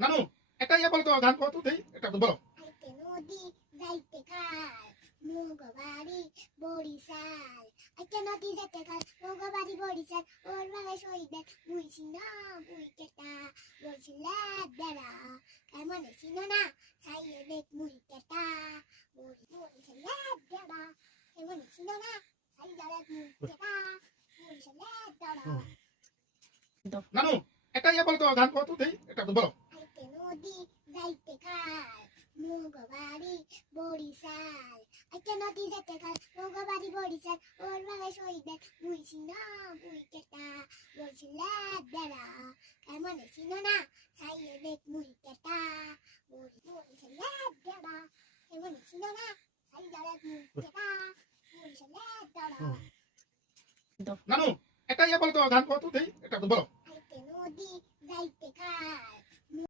নানু একটা ইয়ে বলো তো, গান কত দেই একটা বলো। আইতে নদী যাইতে খাল মুগবাড়ি বরিশাল। আইতে নদী যাইতে খাল মুগবাড়ি বরিশাল। ওর বাবা শহীদ বুঝছি না বুঝতেটা বলছিলে বেড়া তার মানে ছিল না সাইয়ে দেখ মুইতেটা বলছিলে বেড়া তার মানে ছিল না সাইয়ে দেখ মুইতেটা বলছিলে বেড়া। নানু একটা ইয়ে বলো তো, গান কত দেই একটা বলো। আইতে নদী যাইতে খাল মুগবাড়ি বরিশাল। আইতে নদী যাইতে খাল মুগবাড়ি বরিশাল। ওর বাবা শহীদ বুঝছি না বুঝতেটা বলছিলে বেড়া তার মানে ছিল না সাইয়ে দেখ মুইতেটা বলছিলে বেড়া তার মানে ছিল না সাইয়ে দেখ মুইতেটা বলছিলে বেড়া। নানু একটা ইয়ে বলো তো, গান কত দেই একটা বলো।